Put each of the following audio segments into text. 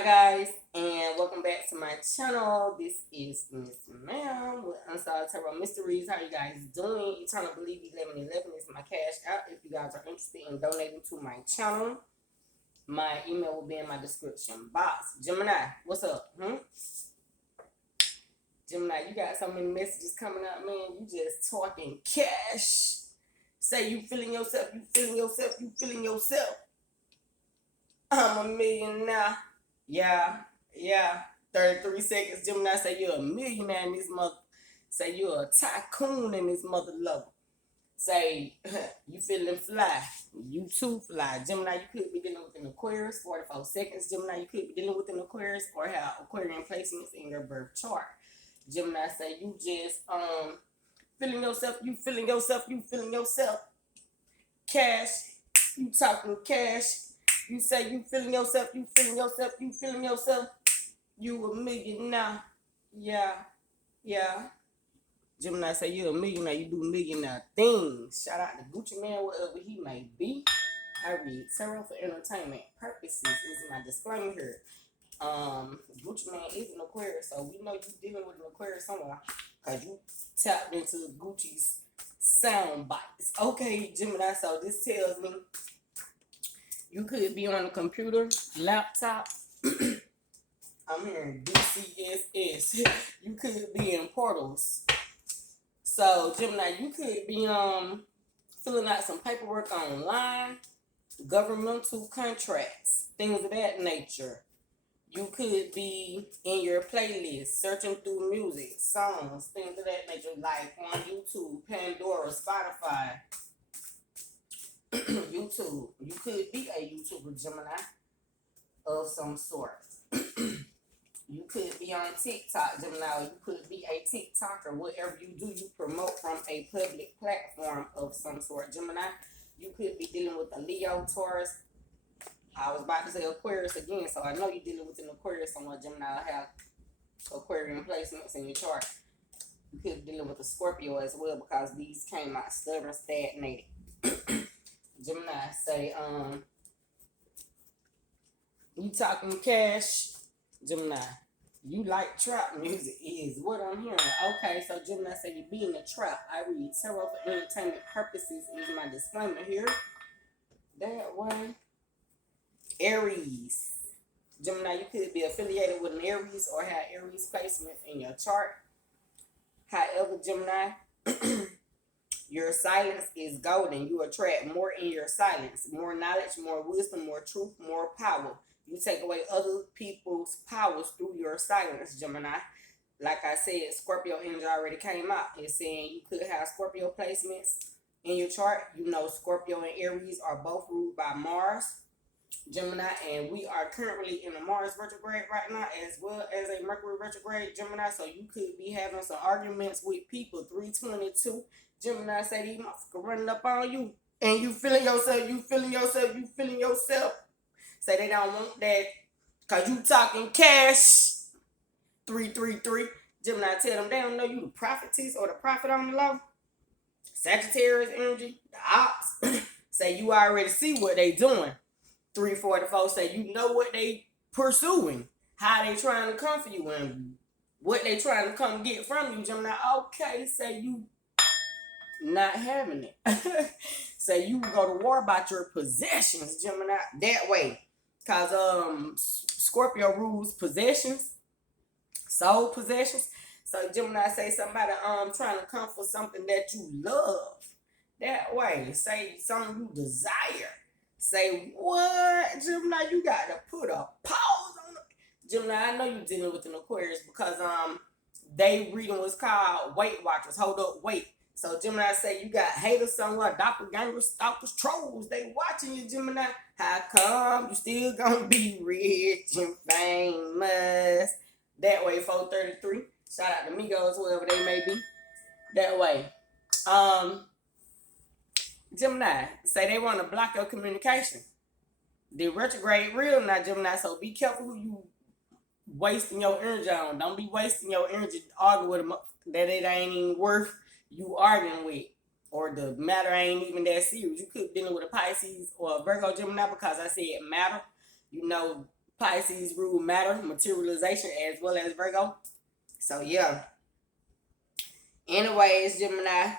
Hi guys, and welcome back to my channel. This is Miss Ma'am with Unsolved Tarot Mysteries. How you guys doing? Eternal Believe 1111 is my cash out. If you guys are interested in donating to my channel, my email will be in my description box. Gemini, what's up? Gemini, you got so many messages coming out, man. You just talking cash. Say you feeling yourself, you feeling yourself, you feeling yourself. I'm a millionaire. Yeah. 33 seconds. Gemini say you're a millionaire in this mother. Say you're a tycoon in this mother lover. Say you feeling fly. You too fly. Gemini, you could be dealing with an Aquarius. 44 seconds. Gemini, you could be dealing with an Aquarius or have Aquarian placements in your birth chart. Gemini say you just feeling yourself. You feeling yourself. You feeling yourself. Cash. You talking cash. You say you feeling yourself. You feeling yourself. You feeling yourself. You a millionaire. Yeah. Gemini say you a millionaire. You do millionaire things. Shout out to Gucci Man, wherever he may be. I read tarot for entertainment purposes is my disclaimer here. Gucci Man is an Aquarius, so we know you dealing with an Aquarius somewhere, cause you tapped into Gucci's sound bites. Okay, Gemini. So this tells me you could be on a computer, laptop. I'm hearing DCSS. You could be in portals. So Gemini, you could be filling out some paperwork online, governmental contracts, things of that nature. You could be in your playlist, searching through music, songs, things of that nature, like on YouTube, Pandora, Spotify, YouTube. You could be a YouTuber, Gemini, of some sort. You could be on TikTok, Gemini, or you could be a TikToker. Whatever you do, you promote from a public platform of some sort, Gemini. You could be dealing with a Leo, Taurus. I was about to say Aquarius again, so I know you're dealing with an Aquarius somewhere, Gemini. I have Aquarian placements in your chart. You could be dealing with a Scorpio as well, because these came out stubborn, stagnated. Gemini say, you talking cash, Gemini. You like trap music is what I'm hearing. Okay, so Gemini say you be in the trap. I read tarot for entertainment purposes is my disclaimer here. That way. Aries. Gemini, you could be affiliated with an Aries or have Aries placements in your chart. However, Gemini, your silence is golden. You attract more in your silence. More knowledge, more wisdom, more truth, more power. You take away other people's powers through your silence, Gemini. Like I said, Scorpio energy already came out. It's saying you could have Scorpio placements in your chart. You know Scorpio and Aries are both ruled by Mars, Gemini, and we are currently in a Mars retrograde right now, as well as a Mercury retrograde, Gemini. So you could be having some arguments with people. 322. Gemini say these motherfuckers running up on you, and you feeling yourself, you feeling yourself, you feeling yourself. Say they don't want that, cause you talking cash. 333. Gemini tell them they don't know you the prophetess or the prophet on the low. Sagittarius energy, the ops. Say you already see what they doing. 344 say you know what they pursuing, how they trying to come for you, and what they trying to come get from you, Gemini. Okay, say you not having it. Say you go to war about your possessions, Gemini, that way. Cause Scorpio rules possessions, soul possessions. So Gemini say somebody trying to come for something that you love. That way. Say something you desire. Say what, Gemini? You gotta put a pause on it. Gemini, I know you're dealing with an Aquarius because they reading what's called Weight Watchers. Hold up, wait. So Gemini say you got haters somewhere, doppelgangers, stalkers, trolls. They watching you, Gemini. How come you still gonna be rich and famous? That way, 433. Shout out to Migos, whoever they may be. That way. Gemini, say they want to block your communication. The retrograde real now, Gemini, so be careful who you wasting your energy on. Don't be wasting your energy arguing with them that it ain't even worth you arguing with, or the matter ain't even that serious. You could be dealing with a Pisces or a Virgo, Gemini, because I said matter. You know, Pisces rule matter, materialization, as well as Virgo. So yeah. Anyways, Gemini,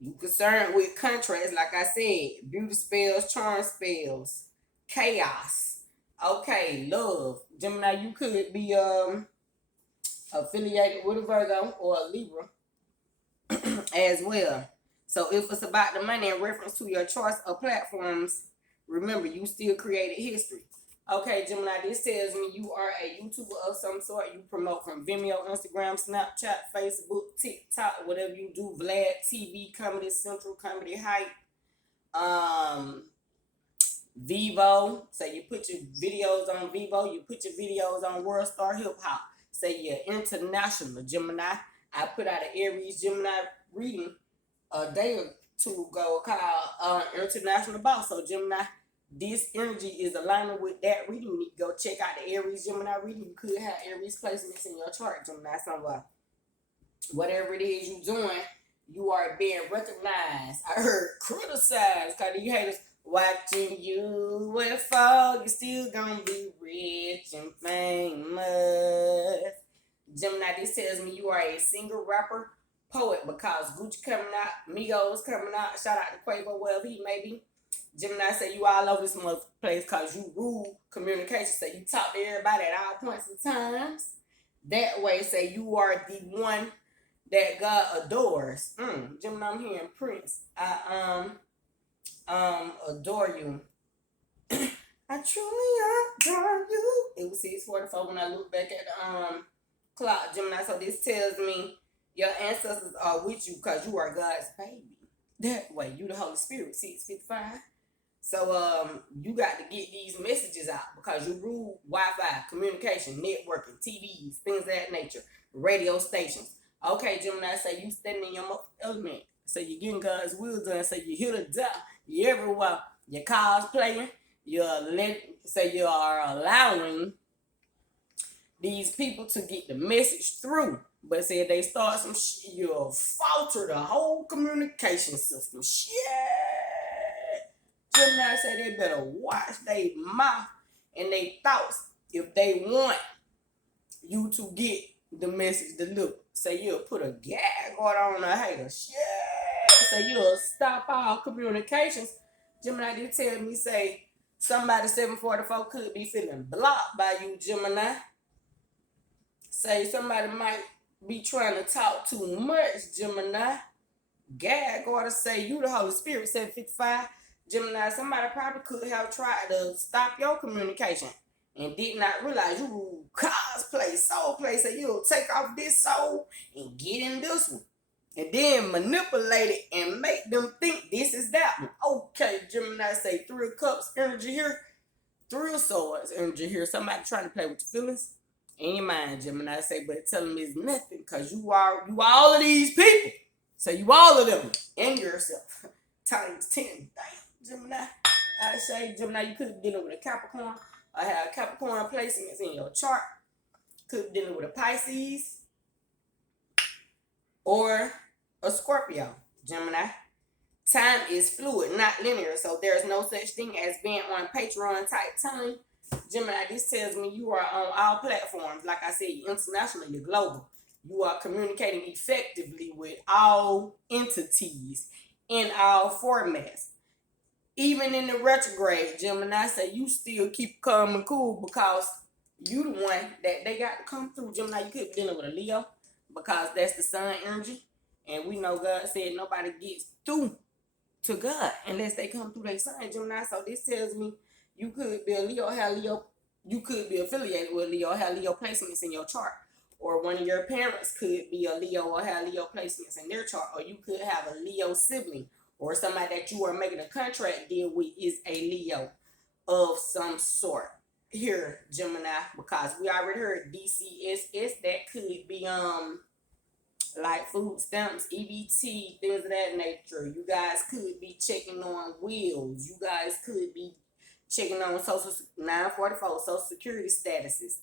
you concerned with contrast, like I said, beauty spells, charm spells, chaos. Okay, love. Gemini, you could be affiliated with a Virgo or a Libra as well. So if it's about the money in reference to your choice of platforms, remember you still created history. Okay, Gemini, this tells me you are a YouTuber of some sort. You promote from Vimeo, Instagram, Snapchat, Facebook, TikTok, whatever you do, Vlad TV, Comedy Central, Comedy Hype, Vivo. So you put your videos on Vivo, you put your videos on World Star Hip Hop. Say you're international, Gemini. I put out an Aries Gemini reading a day or two ago called International Boss. So Gemini, this energy is aligning with that reading. You need to go check out the Aries Gemini reading. You could have Aries placements in your chart, Gemini. So whatever it is you're doing, you are being recognized. I heard criticized because you haters watching you and fall. You still gonna be rich and famous. Gemini, this tells me you are a singer, rapper, poet, because Gucci coming out, Migos coming out, shout out to Quavo, wherever he may be. Gemini say you all over this mother place because you rule communication. So you talk to everybody at all points and times. That way, say you are the one that God adores. Gemini, I'm hearing Prince. I adore you. I truly adore you. It was 6:44 when I look back at the clock, Gemini. So this tells me your ancestors are with you because you are God's baby. That way, you the Holy Spirit, 6:55. So you got to get these messages out because you rule Wi-Fi, communication, networking, TVs, things of that nature, radio stations. Okay, Gemini, say you standing in your element. So you getting God's will done. So you here to die. You everywhere. Your cars playing. You are allowing these people to get the message through. But say if they start some shit, you'll falter the whole communication system. Shit. Gemini say they better watch their mouth and their thoughts if they want you to get the message delivered. Say you'll put a gag order on a hater. Shit. Say you'll stop all communications. Gemini did tell me, say, somebody 744 could be feeling blocked by you, Gemini. Say somebody might be trying to talk too much, Gemini. Gag order say you the Holy Spirit, 755. Gemini, somebody probably could have tried to stop your communication and did not realize you cosplay, soul play, so you'll take off this soul and get in this one. And then manipulate it and make them think this is that one. Okay, Gemini say 3 of Cups energy here, 3 of Swords energy here. Somebody trying to play with your feelings in your mind, Gemini say, but tell them it's nothing because you are all of these people. So you all of them and yourself times 10. Damn, Gemini. I say, Gemini, you could be dealing with a Capricorn or have Capricorn placements in your chart. Could be dealing with a Pisces or a Scorpio, Gemini. Time is fluid, not linear, so there's no such thing as being on Patreon type time. Gemini, this tells me you are on all platforms. Like I said, internationally, you're global. You are communicating effectively with all entities in all formats. Even in the retrograde, Gemini say you still keep calm and cool because you the one that they got to come through. Gemini, you could be dealing with a Leo because that's the sun energy. And we know God said nobody gets through to God unless they come through their sign, Gemini. So this tells me you could be a Leo, have Leo, you could be affiliated with Leo, have Leo placements in your chart. Or one of your parents could be a Leo or have Leo placements in their chart. Or you could have a Leo sibling or somebody that you are making a contract deal with is a Leo of some sort. Here, Gemini, because we already heard DCSS, that could be like food stamps, EBT, things of that nature. You guys could be checking on wills. You guys could be checking on 944 social security statuses,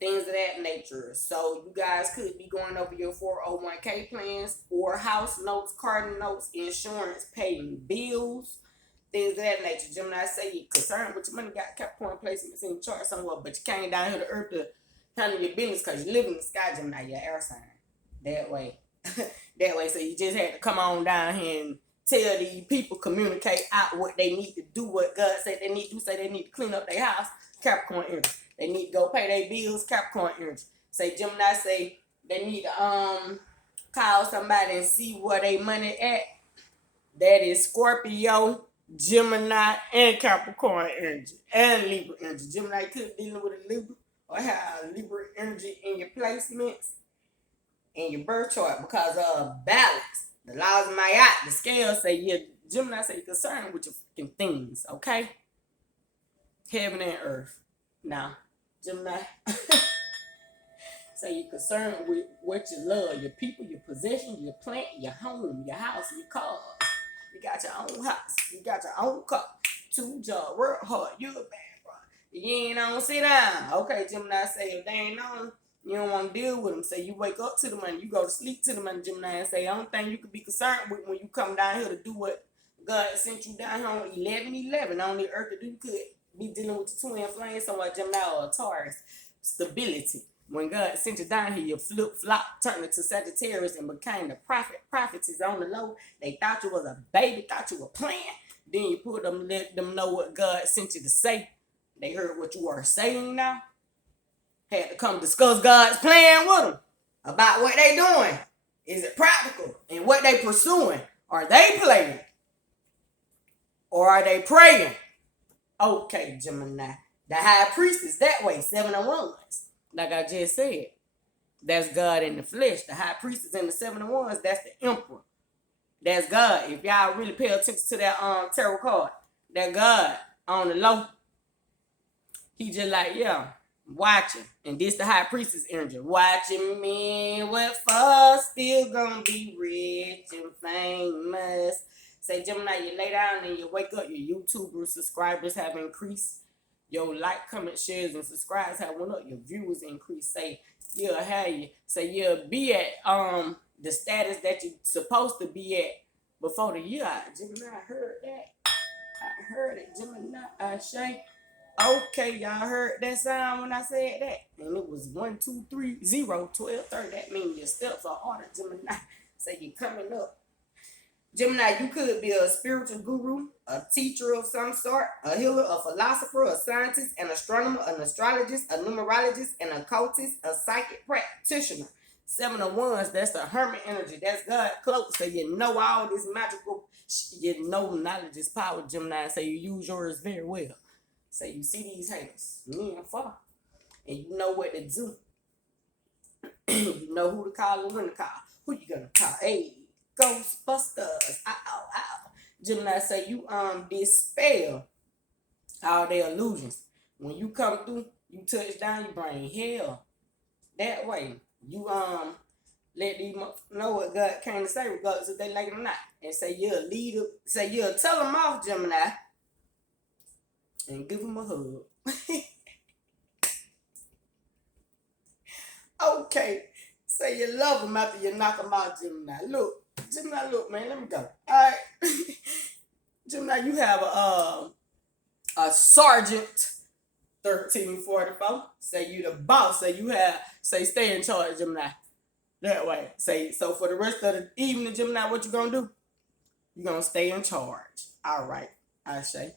things of that nature. So you guys could be going over your 401k plans or house notes, car notes, insurance, paying bills, things of that nature. Gemini say you're concerned with your money, got Capricorn placements in your chart somewhere, but you came down here to earth to handle your business because you live in the sky, Gemini, your air sign. That way. That way, so you just had to come on down here and tell these people, communicate out what they need to do, what God said they need to do. Say they need to clean up their house, Capricorn energy. They need to go pay their bills, Capricorn energy. Say Gemini say they need to call somebody and see where they money at. That is Scorpio, Gemini, and Capricorn energy, and Libra energy. Gemini could be dealing with a Libra or have Libra energy in your placements in your birth chart because of balance. The laws of Mayat, the scales say Gemini say you're concerned with your freaking things, okay? Heaven and earth. Now, Gemini say you're concerned with what you love, your people, your possession, your plant, your home, your house, your cars. You got your own house. You got your own car. 2 jobs. Work hard. You a bad bro. You ain't on, sit down. Okay, Gemini say if they ain't on, you don't want to deal with them. Say you wake up to the money. You go to sleep to the money, Gemini. And say the only thing you could be concerned with when you come down here to do what God sent you down here on 11/11 on the earth to do, you could be dealing with the twin flame, somewhat Gemini or Taurus. Stability. When God sent you down here, you flip-flop, turned into Sagittarius and became the prophet. Prophets is on the low. They thought you was a baby, thought you were playing. Then you put them, let them know what God sent you to say. They heard what you were saying now. Had to come discuss God's plan with them about what they doing. Is it practical? And what they pursuing? Are they playing? Or are they praying? Okay, Gemini. The high priest is that way, 7 of Wands. Like I just said, that's God in the flesh. The high priest is in the 7 of Wands. That's the emperor. That's God. If y'all really pay attention to that tarot card, that God on the low. He just like, yeah, watching. And this the high priestess energy. Watching me what for, still gonna be rich and famous. Say, Gemini, you lay down and you wake up, your YouTuber subscribers have increased. Your like, comment, shares, and subscribes have went up. Your viewers increased. Say you'll have you. Say you'll be at the status that you're supposed to be at before the year. Gemini, I heard that. I heard it. Gemini, Ashe. Okay, y'all heard that sound when I said that. And it was 1, 2, 3, 0, 12, 30. That means your steps are ordered, Gemini. Say you're coming up. Gemini, you could be a spiritual guru, a teacher of some sort, a healer, a philosopher, a scientist, an astronomer, an astrologist, a numerologist, an occultist, a psychic practitioner. 7 of Wands, that's the hermit energy. That's God close. So you know all this magical, you know knowledge is power, Gemini. So you use yours very well. So you see these haters, near and far, and you know what to do. You know who to call and when to call. Who you gonna call? Hey. Ghostbusters. Ow, ow. Gemini say you dispel all their illusions. When you come through, you touch down, you bring hell. That way, you let these know what God came to say, regardless if they like it or not. And say you're a leader. Say you'll tell them off, Gemini, and give them a hug. Okay. Say you love them after you knock them out, Gemini. Look. Gemini, look, man, let me go. All right. Gemini, you have a sergeant 1344. Say you the boss. Say you have, say stay in charge, Gemini. That way. Say, so for the rest of the evening, Gemini, what you gonna do? You gonna stay in charge. All right, I say.